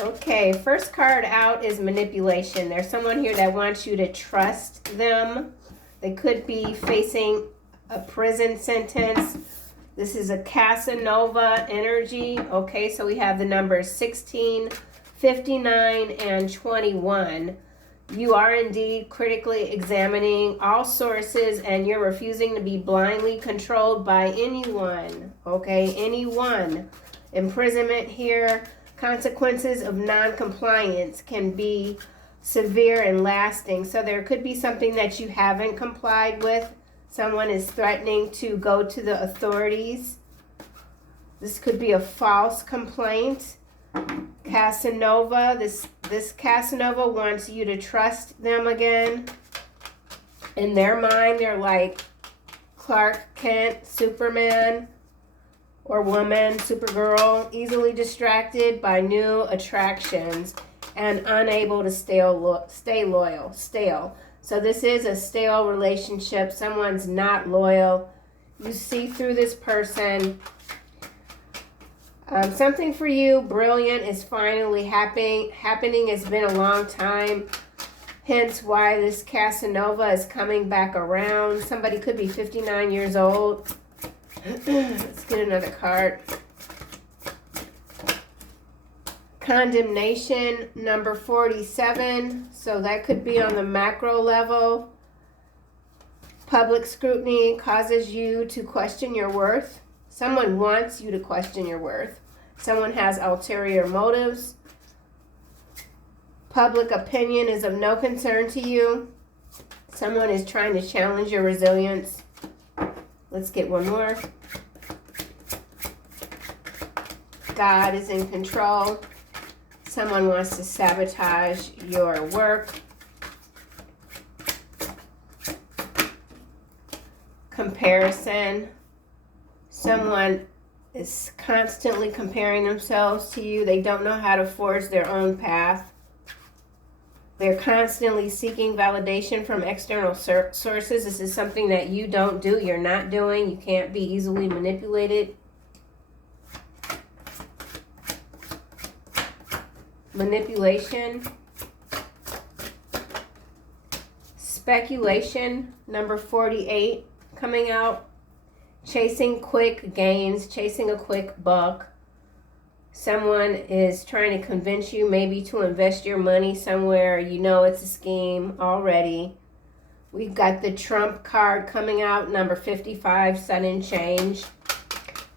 Okay, first card out is manipulation. There's someone here that wants you to trust them. They could be facing a prison sentence. This is a Casanova energy. Okay, so we have the numbers 16, 59, and 21. You are indeed critically examining all sources and you're refusing to be blindly controlled by anyone. Okay, anyone. Imprisonment here. Consequences of non-compliance can be severe and lasting. So there could be something that you haven't complied with. Someone is threatening to go to the authorities. This could be a false complaint. Casanova, this Casanova wants you to trust them again. In their mind, they're like Clark Kent, Superman, or woman, Supergirl, easily distracted by new attractions and unable to stay loyal. Stale. So this is a stale relationship. Someone's not loyal. You see through this person. Something for you, brilliant, is finally happening. It's been a long time. Hence why this Casanova is coming back around. Somebody could be 59 years old. Let's get another card. Condemnation, number 47. So that could be on the macro level. Public scrutiny causes you to question your worth. Someone wants you to question your worth. Someone has ulterior motives. Public opinion is of no concern to you. Someone is trying to challenge your resilience. Let's get one more. God is in control. Someone wants to sabotage your work. Comparison. Someone is constantly comparing themselves to you. They don't know how to forge their own path. They're constantly seeking validation from external sources. This is something that you don't do, you're not doing. You can't be easily manipulated. Manipulation. Speculation, number 48, coming out. Chasing quick gains, chasing a quick buck. Someone is trying to convince you maybe to invest your money somewhere. You know it's a scheme already. We've got the Trump card coming out, number 55, sudden change.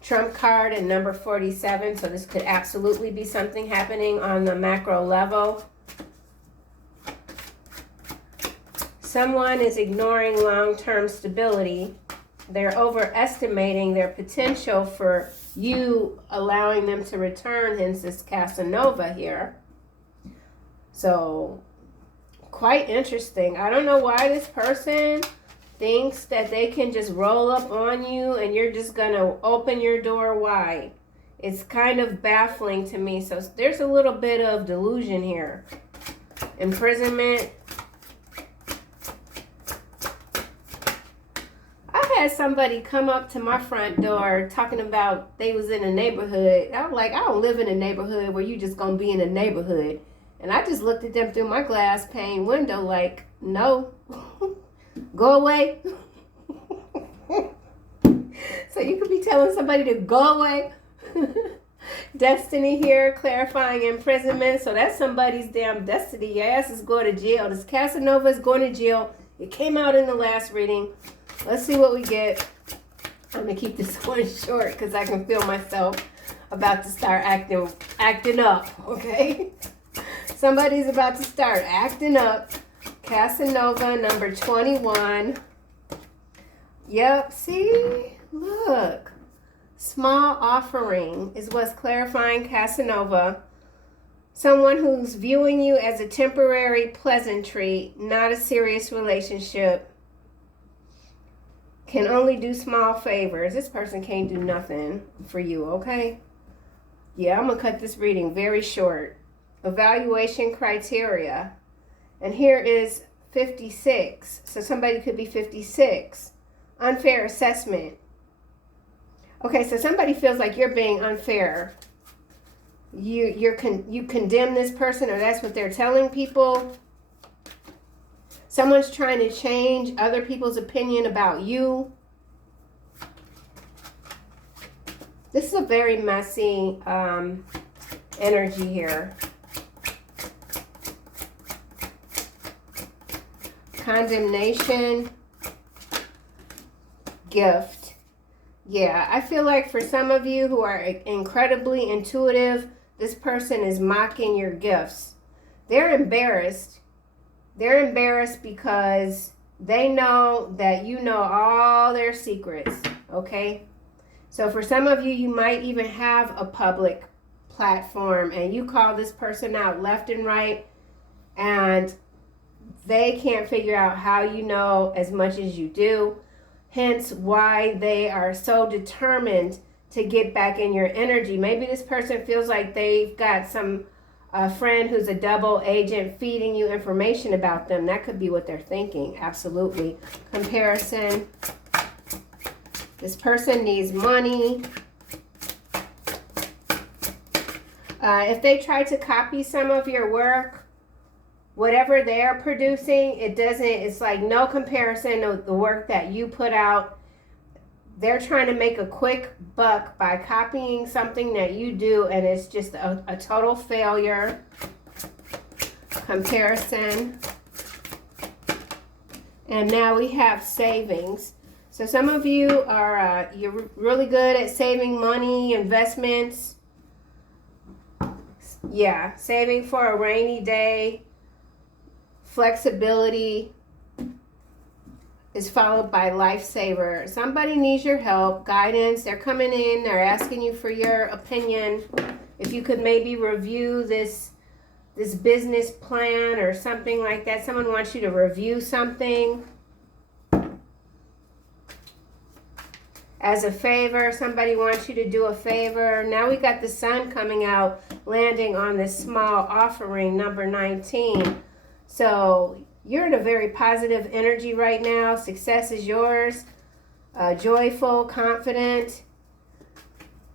Trump card and number 47. So this could absolutely be something happening on the macro level. Someone is ignoring long-term stability. They're overestimating their potential for you allowing them to return, hence this Casanova here. So, quite interesting. I don't know why this person thinks that they can just roll up on you and you're just going to open your door wide. It's kind of baffling to me. So, there's a little bit of delusion here. Imprisonment. Had somebody come up to my front door talking about they was in a neighborhood. I'm like, I don't live in a neighborhood where you just gonna be in a neighborhood. And I just looked at them through my glass pane window like, no, go away. So you could be telling somebody to go away. Destiny here, clarifying imprisonment. So that's somebody's damn destiny. Your ass is going to jail. This Casanova is going to jail. It came out in the last reading. Let's see what we get. I'm going to keep this one short because I can feel myself about to start acting up, okay? Somebody's about to start acting up. Casanova, number 21. Yep, see? Look. Small offering is what's clarifying Casanova. Someone who's viewing you as a temporary pleasantry, not a serious relationship. Can only do small favors. This person can't do nothing for you, okay? Yeah, I'm going to cut this reading very short. Evaluation criteria. And here is 56. So somebody could be 56. Unfair assessment. Okay, so somebody feels like you're being unfair. you condemn this person, or that's what they're telling people. Someone's trying to change other people's opinion about you. This is a very messy energy here. Condemnation. Gift. Yeah, I feel like for some of you who are incredibly intuitive, this person is mocking your gifts. They're embarrassed. They're embarrassed because they know that you know all their secrets, okay? So for some of you, you might even have a public platform and you call this person out left and right, and they can't figure out how you know as much as you do. Hence why they are so determined to get back in your energy. Maybe this person feels like they've got some friend who's a double agent feeding you information about them. That could be what they're thinking. Absolutely. Comparison. This person needs money. If they try to copy some of your work, whatever they're producing, it's like no comparison of the work that you put out. They're trying to make a quick buck by copying something that you do, and it's just a total failure. Comparison. And now we have savings. So some of you are, you're really good at saving money, investments. Yeah, saving for a rainy day. Flexibility is followed by lifesaver. Somebody needs your help, guidance. They're coming in. They're asking you for your opinion. If you could maybe review this business plan or something like that. Someone wants you to review something. As a favor, somebody wants you to do a favor. Now we got the sun coming out, landing on this small offering, number 19. So you're in a very positive energy right now. Success is yours. Joyful, confident.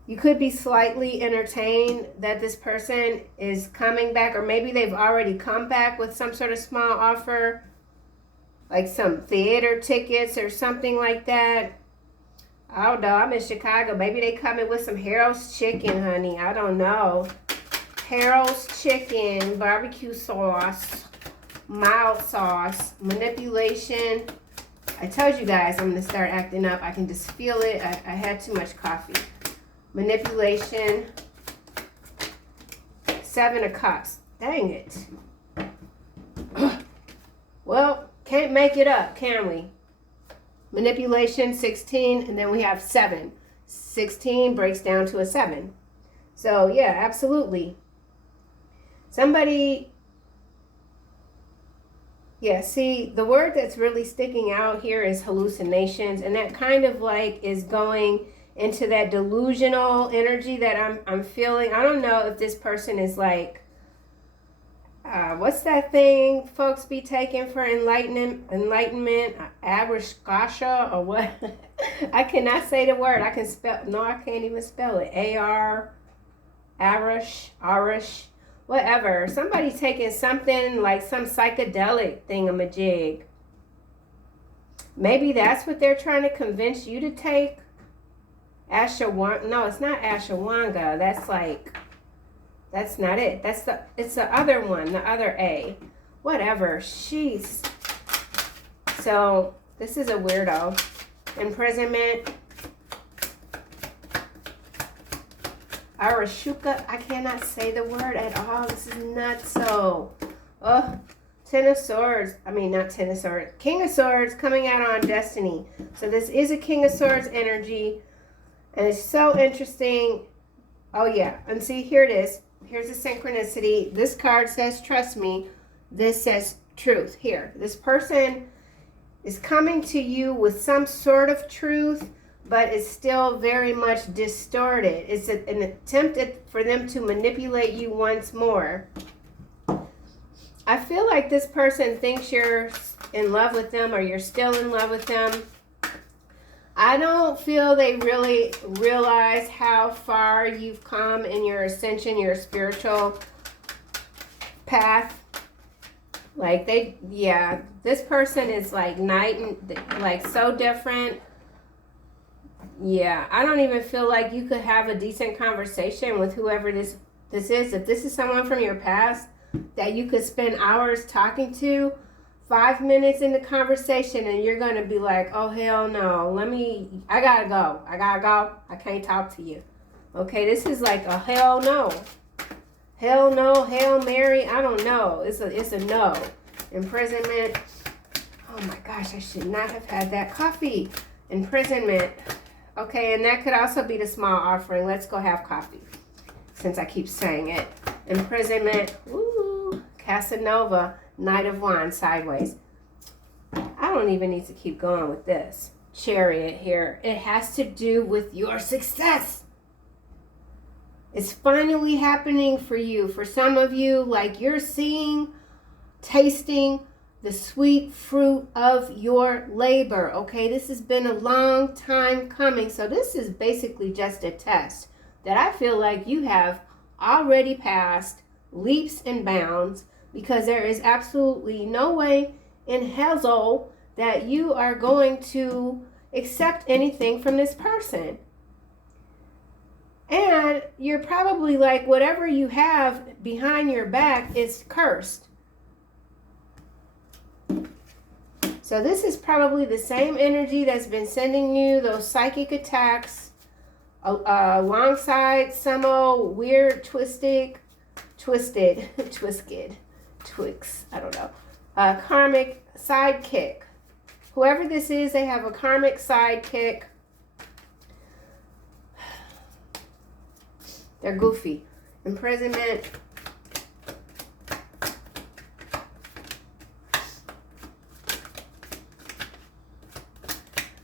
You could be slightly entertained that this person is coming back, or maybe they've already come back with some sort of small offer, like some theater tickets or something like that. I don't know. I'm in Chicago. Maybe they coming with some Harold's chicken, honey. I don't know. Harold's chicken, barbecue sauce, mild sauce, manipulation. I told you guys I'm going to start acting up. I can just feel it. I had too much coffee. Manipulation. 7 of Cups. Dang it. Well, can't make it up, can we? Manipulation, 16, and then we have 7. 16 breaks down to a 7. So, yeah, absolutely. Somebody, yeah, see, the word that's really sticking out here is hallucinations, and that kind of like is going into that delusional energy that I'm feeling. I don't know if this person is like, what's that thing folks be taking for enlightenment, Abrishkasha, or what? I cannot say the word. I can spell, no, I can't even spell it. Arish, whatever. Somebody taking something like some psychedelic thingamajig. Maybe that's what they're trying to convince you to take. Ashawanga. No, it's not ashawanga. That's like, that's not it. It's the other one, the other A. Whatever. Sheesh. So this is a weirdo. Imprisonment. Arashuka. I cannot say the word at all. This is nuts. So, oh, 10 of Swords. I mean, not 10 of Swords. King of Swords coming out on Destiny. So this is a King of Swords energy. And it's so interesting. Oh, yeah. And see, here it is. Here's a synchronicity. This card says, trust me. This says truth. Here. This person is coming to you with some sort of truth, but it's still very much distorted. It's an attempt for them to manipulate you once more. I feel like this person thinks you're in love with them, or you're still in love with them. I don't feel they really realize how far you've come in your ascension, your spiritual path. Like this person is like night and like so different. Yeah, I don't even feel like you could have a decent conversation with whoever this is. If this is someone from your past that you could spend hours talking to, 5 minutes in the conversation and you're going to be like, oh, hell no, I got to go. I can't talk to you. Okay, this is like a hell no. Hell no, Hail Mary, I don't know. It's a no. Imprisonment. Oh my gosh, I should not have had that coffee. Imprisonment. Okay, and that could also be the small offering. Let's go have coffee, since I keep saying it. Imprisonment. Ooh, Casanova. Knight of Wands, sideways. I don't even need to keep going with this. Chariot here. It has to do with your success. It's finally happening for you. For some of you, like you're seeing, tasting the sweet fruit of your labor. Okay, this has been a long time coming. So this is basically just a test that I feel like you have already passed leaps and bounds, because there is absolutely no way in hell that you are going to accept anything from this person. And you're probably like, whatever you have behind your back is cursed. So this is probably the same energy that's been sending you those psychic attacks alongside some old weird twisted, Twix, I don't know. Karmic sidekick. Whoever this is, they have a karmic sidekick. They're goofy. Imprisonment.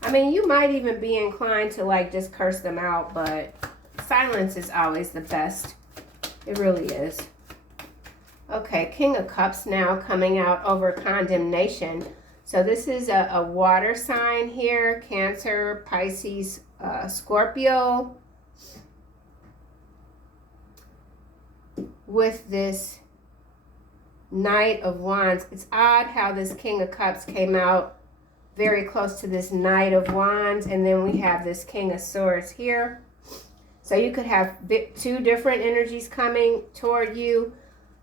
I mean, you might even be inclined to like just curse them out, but silence is always the best. It really is. Okay, King of Cups now coming out over condemnation. So this is a water sign here. Cancer, Pisces, Scorpio. With this Knight of Wands. It's odd how this King of Cups came out very close to this Knight of Wands. And then we have this King of Swords here. So you could have two different energies coming toward you.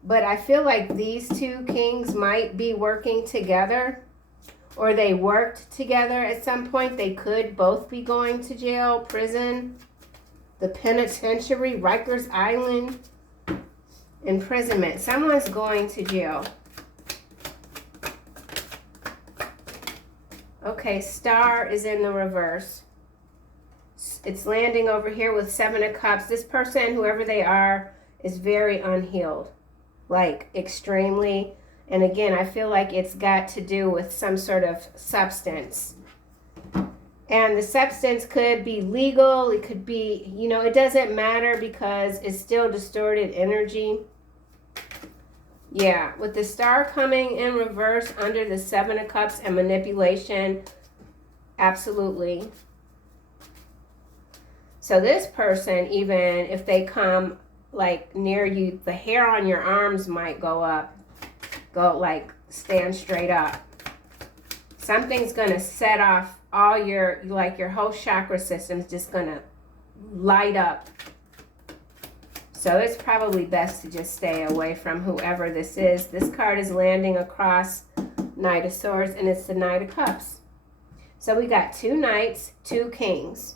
But I feel like these two kings might be working together, or they worked together at some point. They could both be going to jail, prison, the penitentiary, Rikers Island, imprisonment. Someone's going to jail. Okay, Star is in the reverse. It's landing over here with Seven of Cups. This person, whoever they are, is very unhealed. Like extremely. And again, I feel like it's got to do with some sort of substance. And the substance could be legal. It could be, you know, it doesn't matter because it's still distorted energy. Yeah, with the Star coming in reverse under the Seven of Cups and manipulation, absolutely. So this person, even if they come like near you, the hair on your arms might go up, like stand straight up. Something's gonna set off all your, like your whole chakra system's just gonna light up. So it's probably best to just stay away from whoever this is. This card is landing across Knight of Swords, and it's the Knight of Cups. So we got two knights, two kings.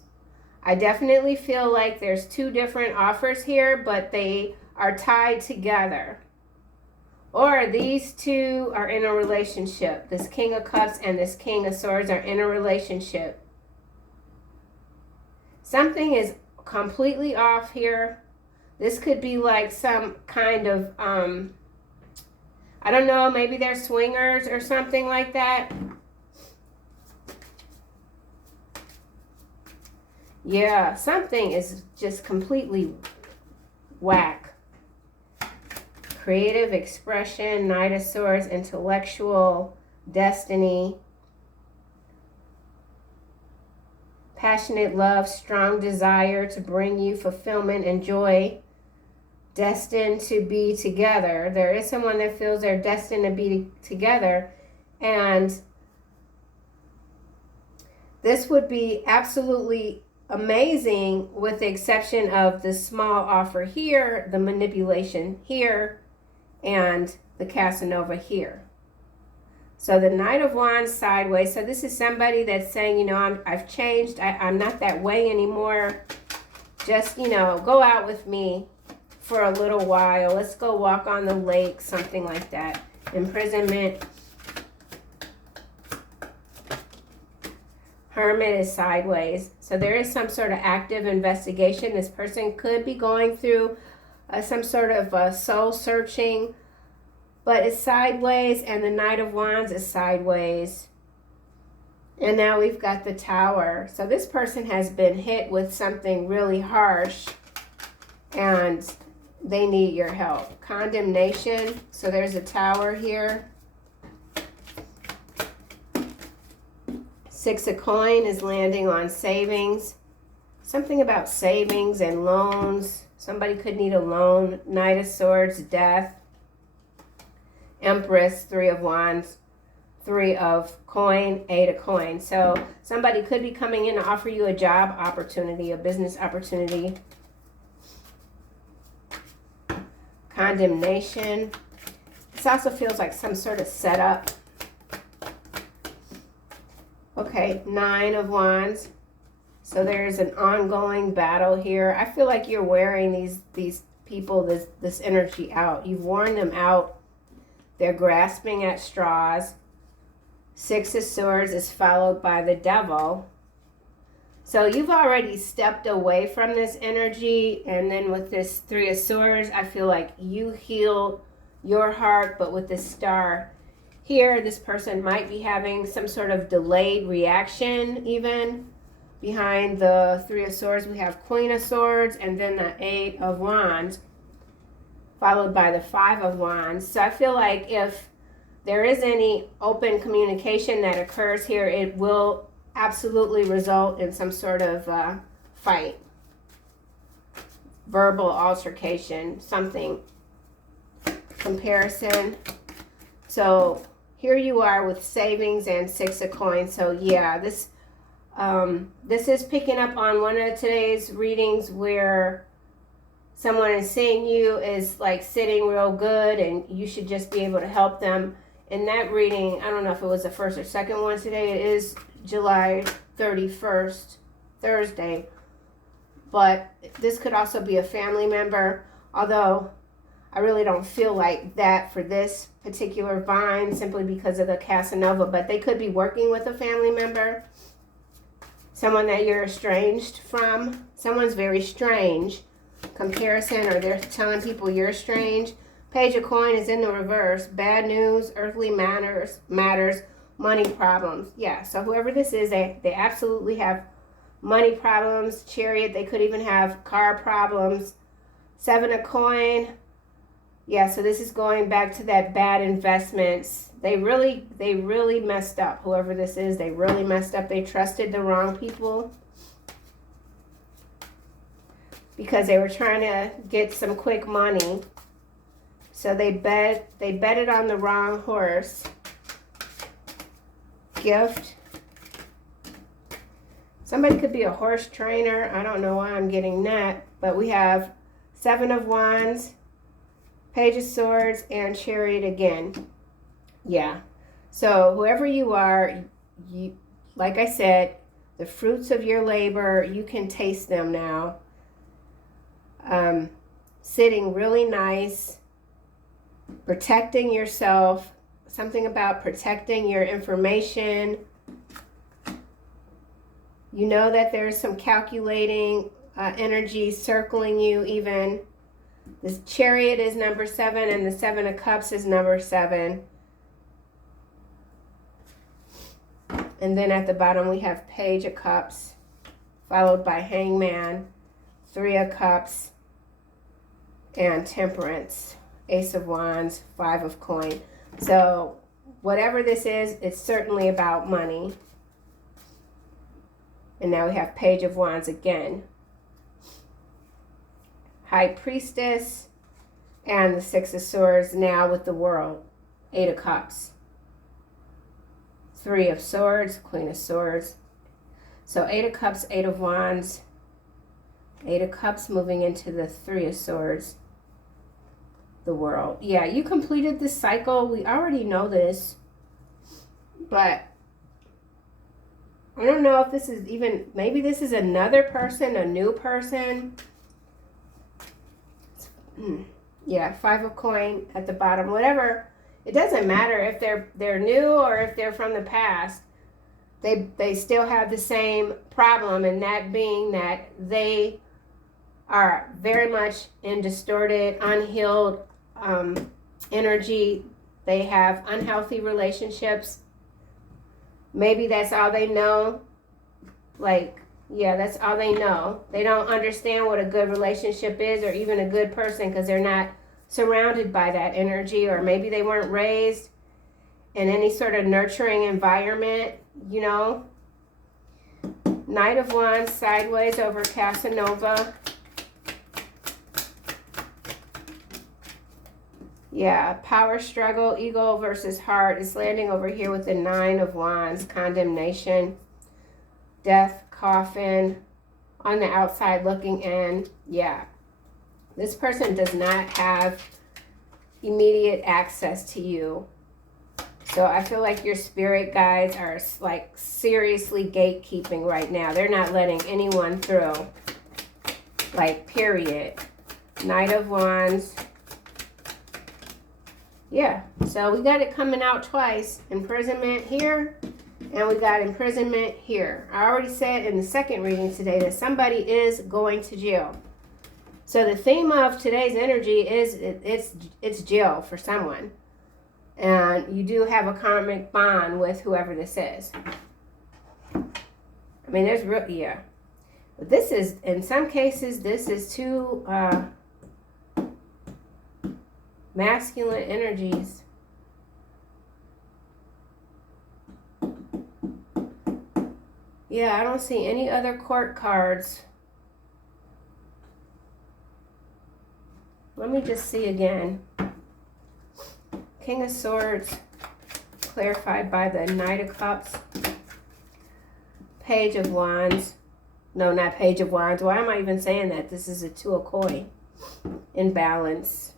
I definitely feel like there's two different offers here, but they are tied together. Or these two are in a relationship. This King of Cups and this King of Swords are in a relationship. Something is completely off here. This could be like some kind of, I don't know, maybe they're swingers or something like that. Yeah, something is just completely whack. Creative expression, Knight of Swords, intellectual, destiny. passionate love, strong desire to bring you fulfillment and joy, destined to be together. There is someone that feels they're destined to be together, and this would be absolutely amazing with the exception of the small offer here, the manipulation here, and the Casanova here. So the Knight of Wands sideways. So this is somebody that's saying, you know, I've changed. I'm not that way anymore. Just, you know, go out with me for a little while. Let's go walk on the lake, something like that. Imprisonment. Hermit is sideways. So there is some sort of active investigation. This person could be going through some sort of soul searching, but it's sideways, and the Knight of Wands is sideways. And now we've got the Tower. So this person has been hit with something really harsh, and they need your help. Condemnation. So there's a Tower here. Six of Coin is landing on savings. Something about savings and loans. Somebody could need a loan. Knight of Swords, death. Empress, Three of Wands, Three of Coin, Eight of Coin. So somebody could be coming in to offer you a job opportunity, a business opportunity. Condemnation. This also feels like some sort of setup. Okay, Nine of Wands. So there's an ongoing battle here. I feel like you're wearing these people, this energy out. You've worn them out. They're grasping at straws. Six of Swords is followed by the Devil. So you've already stepped away from this energy. And then with this Three of Swords, I feel like you heal your heart. But with this Star here, this person might be having some sort of delayed reaction even. Behind the Three of Swords, we have Queen of Swords and then the Eight of Wands, followed by the Five of Wands. So I feel like if there is any open communication that occurs here, it will absolutely result in some sort of fight, verbal altercation, something. Comparison. So here you are with savings and Six of Coins. So yeah, this is picking up on one of today's readings where someone is seeing you is like sitting real good and you should just be able to help them. In that reading, I don't know if it was the first or second one today. It is July 31st, Thursday. But this could also be a family member, although I really don't feel like that for this particular vine simply because of the Casanova. But they could be working with a family member, someone that you're estranged from. Someone's very strange. Comparison, or they're telling people you're strange. Page of Coin is in the reverse. Bad news, earthly matters, money problems. Yeah, so whoever this is, they absolutely have money problems. Chariot, they could even have car problems. Seven of Coin. Yeah, so this is going back to that bad investments. They really messed up. Whoever this is, they really messed up. They trusted the wrong people because they were trying to get some quick money. So they betted on the wrong horse. Gift. Somebody could be a horse trainer. I don't know why I'm getting that. But we have Seven of Wands, Page of Swords, and Chariot again. Yeah. So whoever you are, you, like I said, the fruits of your labor, you can taste them now. Sitting really nice, protecting yourself, something about protecting your information. You know that there's some calculating energy circling you even. This Chariot is number 7 and the Seven of Cups is number 7. And then at the bottom we have Page of Cups, followed by Hangman, Three of Cups, and Temperance, Ace of Wands, Five of Coin. So whatever this is, it's certainly about money. And now we have Page of Wands again. High Priestess. And the Six of Swords now with the World. Eight of Cups. Three of Swords. Queen of Swords. So Eight of Cups, Eight of Wands. Eight of Cups moving into the Three of Swords. The World. Yeah, you completed this cycle. We already know this. But I don't know if this is even, maybe this is another person, a new person. Yeah, Five of Coin at the bottom, whatever. It doesn't matter if they're new or if they're from the past. They still have the same problem, and that being that they are very much in distorted, unhealed energy. They have unhealthy relationships. Maybe that's all they know. Like, yeah, that's all they know. They don't understand what a good relationship is or even a good person because they're not surrounded by that energy, or maybe they weren't raised in any sort of nurturing environment, you know. Knight of Wands sideways over Casanova. Yeah, power struggle, ego versus heart is landing over here with the Nine of Wands, condemnation, death, coffin, on the outside looking in. Yeah, this person does not have immediate access to you. So I feel like your spirit guides are like seriously gatekeeping right now. They're not letting anyone through. Like, period. Knight of Wands. Yeah, so we got it coming out twice. Imprisonment here, and we got imprisonment here. I already said in the second reading today that somebody is going to jail. So the theme of today's energy is it's jail for someone. And you do have a karmic bond with whoever this is. I mean, there's real, yeah. But this is, in some cases, this is too masculine energies. Yeah, I don't see any other court cards. Let me just see again. King of Swords, clarified by the Knight of Cups. Page of Wands. No, not Page of Wands. Why am I even saying that? This is a Two of Coin. In balance.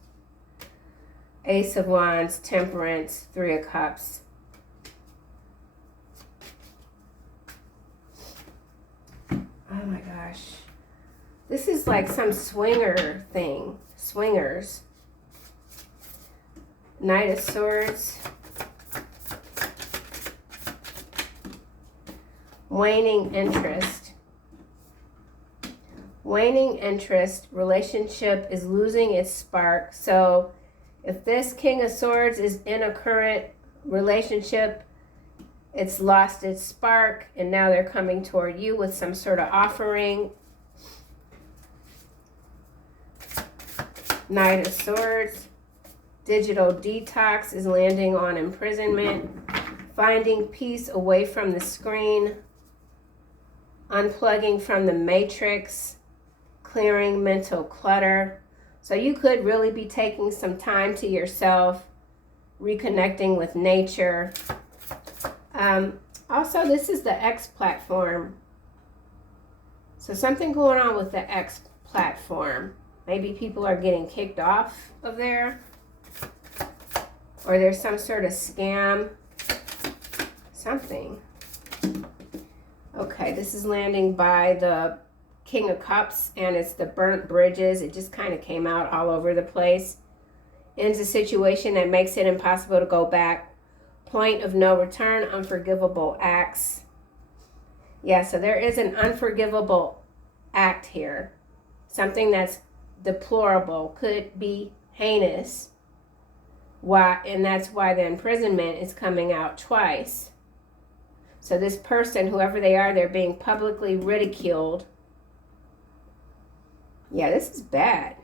Ace of Wands, Temperance, Three of Cups. Oh my gosh. This is like some swinger thing. Swingers. Knight of Swords. Waning interest. Waning interest. Relationship is losing its spark. So if this King of Swords is in a current relationship, it's lost its spark, and now they're coming toward you with some sort of offering. Knight of Swords. Digital detox is landing on imprisonment. Finding peace away from the screen. Unplugging from the matrix. Clearing mental clutter. So you could really be taking some time to yourself, reconnecting with nature. Also, this is the X platform. So something going on with the X platform. Maybe people are getting kicked off of there. Or there's some sort of scam. Something. Okay, this is landing by the King of Cups, and it's the burnt bridges. It just kind of came out all over the place. Ends a situation that makes it impossible to go back. Point of no return, unforgivable acts. Yeah, so there is an unforgivable act here. Something that's deplorable, could be heinous. Why? And that's why the imprisonment is coming out twice. So this person, whoever they are, they're being publicly ridiculed. Yeah, this is bad.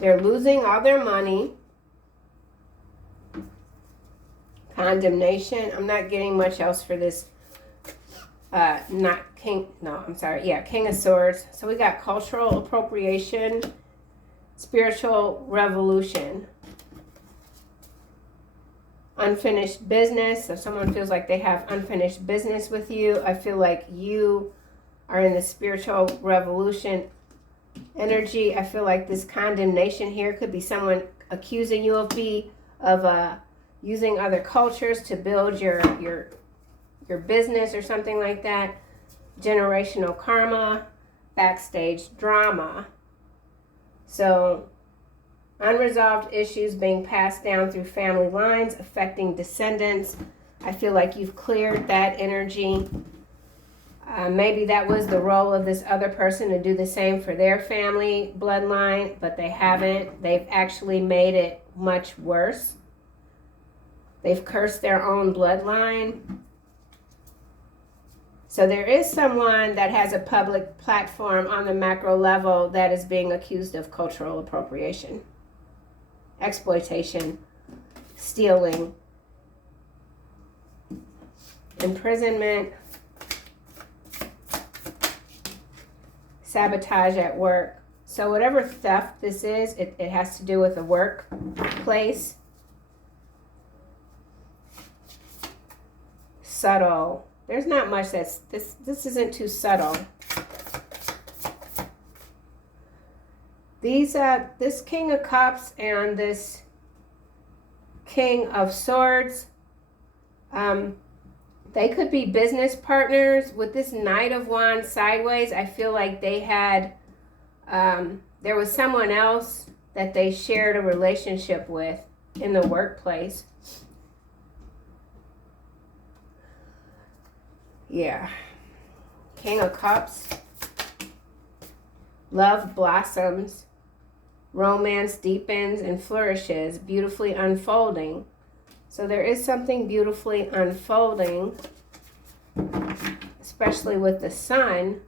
They're losing all their money. Condemnation. I'm not getting much else for this not king, no, I'm sorry. Yeah, King of Swords. So we got cultural appropriation, spiritual revolution, unfinished business. So someone feels like they have unfinished business with you. I feel like you are in the spiritual revolution energy. I feel like this condemnation here could be someone accusing you of using other cultures to build your business or something like that. Generational karma, backstage drama. So unresolved issues being passed down through family lines, affecting descendants. I feel like you've cleared that energy. Maybe that was the role of this other person to do the same for their family bloodline, but they haven't. They've actually made it much worse. They've cursed their own bloodline. So there is someone that has a public platform on the macro level that is being accused of cultural appropriation, exploitation, stealing, imprisonment, sabotage at work. So whatever theft this is, it has to do with a workplace. Subtle. There's not much that's, this isn't too subtle. These, this King of Cups and this King of Swords, they could be business partners. With this Knight of Wands sideways, I feel like they had, there was someone else that they shared a relationship with in the workplace. Yeah. King of Cups. Love blossoms. Romance deepens and flourishes, beautifully unfolding. So there is something beautifully unfolding, especially with the sun.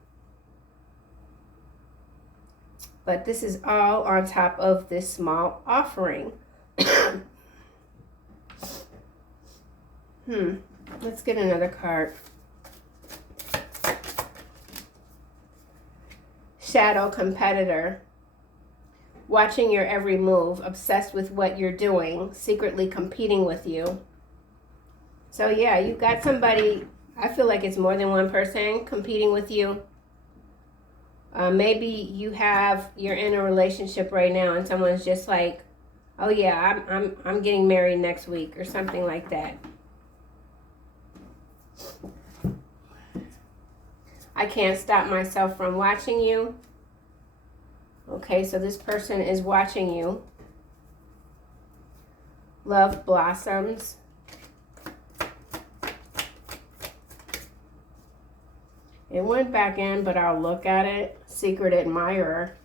But this is all on top of this small offering. Let's get another card. Shadow competitor. Watching your every move, obsessed with what you're doing, secretly competing with you. So yeah, you've got somebody, I feel like it's more than one person competing with you. Maybe you're in a relationship right now and someone's just like, oh yeah, I'm getting married next week or something like that. I can't stop myself from watching you. Okay, so this person is watching you. Love blossoms. It went back in, but I'll look at it. Secret admirer.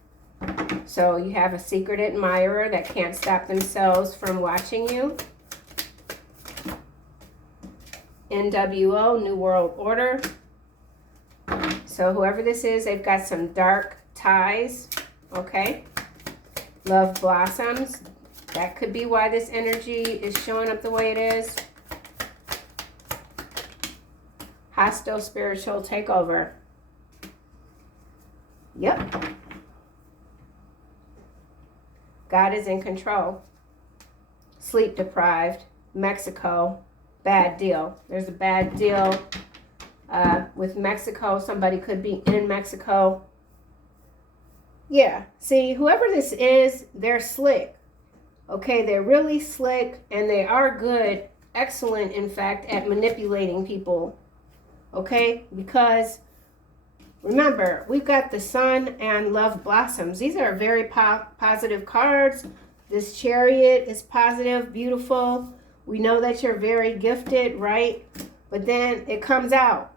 So you have a secret admirer that can't stop themselves from watching you. NWO, New World Order. So whoever this is, they've got some dark ties. Okay. Love blossoms. That could be why this energy is showing up the way it is. Hostile spiritual takeover. Yep. God is in control. Sleep deprived. Mexico. Bad deal. There's a bad deal with Mexico. Somebody could be in Mexico. Yeah. See, whoever this is, they're slick. Okay, they're really slick and they are good, excellent, in fact, at manipulating people. Okay, because remember, we've got the sun and love blossoms. These are very positive cards. This chariot is positive, beautiful. We know that you're very gifted, right? But then it comes out.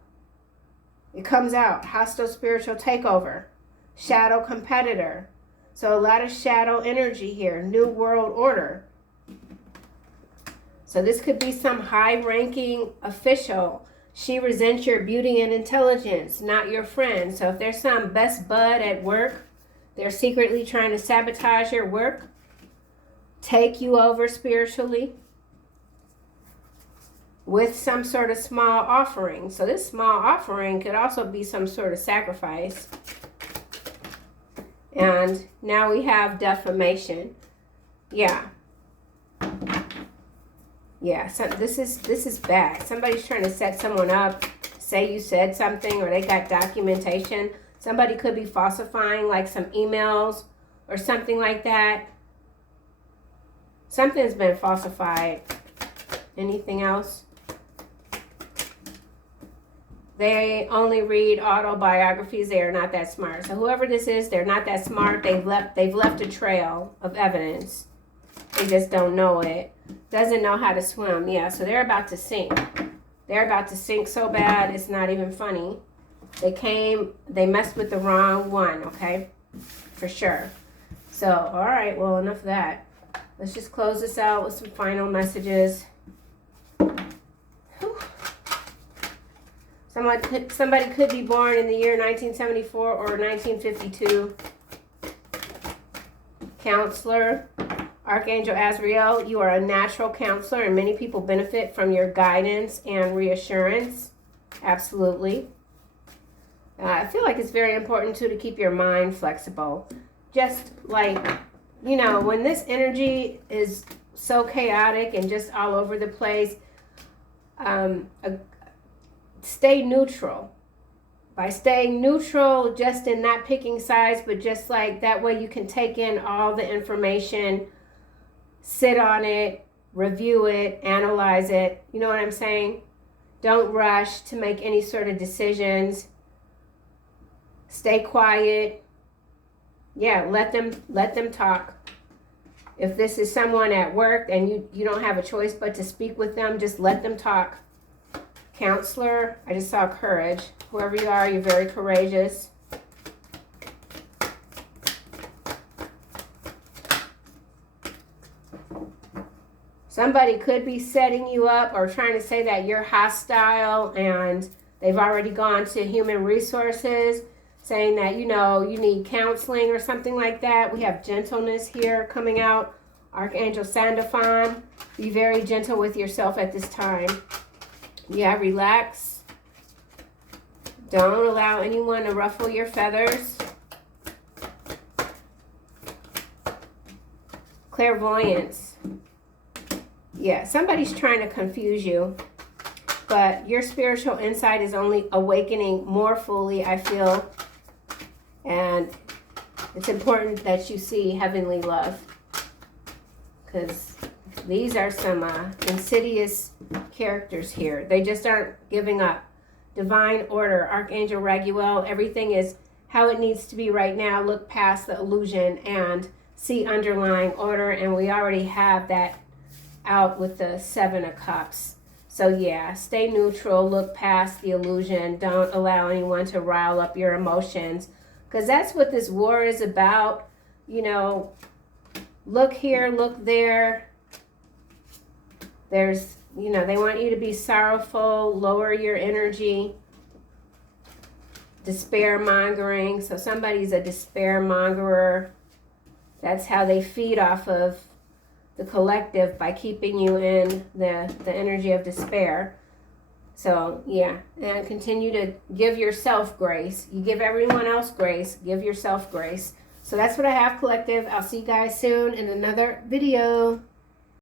It comes out. Hostile spiritual takeover. Shadow competitor. So a lot of shadow energy here. New World Order. So this could be some high-ranking official. She resents your beauty and intelligence, not your friend. So if there's some best bud at work, they're secretly trying to sabotage your work, take you over spiritually. with some sort of small offering. So this small offering could also be some sort of sacrifice. And now we have defamation. Yeah. Yeah, so this is bad. Somebody's trying to set someone up, say you said something, or they got documentation. Somebody could be falsifying like some emails or something like that. Something's been falsified. Anything else? They only read autobiographies. They are not that smart. So whoever this is, they're not that smart. They've left a trail of evidence. They just don't know it. Doesn't know how to swim. Yeah, so they're about to sink. They're about to sink so bad, it's not even funny. They messed with the wrong one, okay? For sure. So, all right, well, enough of that. Let's just close this out with some final messages. Whew. Somebody could be born in the year 1974 or 1952. Counselor, Archangel Azrael, you are a natural counselor, and many people benefit from your guidance and reassurance. Absolutely. I feel like it's very important, too, to keep your mind flexible. Just like, you know, when this energy is so chaotic and just all over the place, stay neutral. By staying neutral, just in not picking sides, but just like that way you can take in all the information, sit on it, review it, analyze it. You know what I'm saying? Don't rush to make any sort of decisions. Stay quiet. Yeah, let them talk. If this is someone at work and you don't have a choice but to speak with them, just let them talk. Counselor, I just saw courage. Whoever you are, you're very courageous. Somebody could be setting you up or trying to say that you're hostile, and they've already gone to human resources saying that, you know, you need counseling or something like that. We have gentleness here coming out. Archangel Sandalphon, be very gentle with yourself at this time. Yeah, relax. Don't allow anyone to ruffle your feathers. Clairvoyance. Yeah, somebody's trying to confuse you, but your spiritual insight is only awakening more fully, I feel. And it's important that you see heavenly love, because these are some insidious characters here. They just aren't giving up. Divine order, Archangel Raguel, everything is how it needs to be right now. Look past the illusion and see underlying order, and we already have that out with the Seven of Cups. So yeah, stay neutral, look past the illusion. Don't allow anyone to rile up your emotions, because that's what this war is about. You know, look here, look there. There's, you know, they want you to be sorrowful, lower your energy. Despair mongering. So somebody's a despair mongerer. That's how they feed off of the collective, by keeping you in the energy of despair. So yeah, and continue to give yourself grace. You give everyone else grace, give yourself grace. So that's what I have, collective. I'll see you guys soon in another video.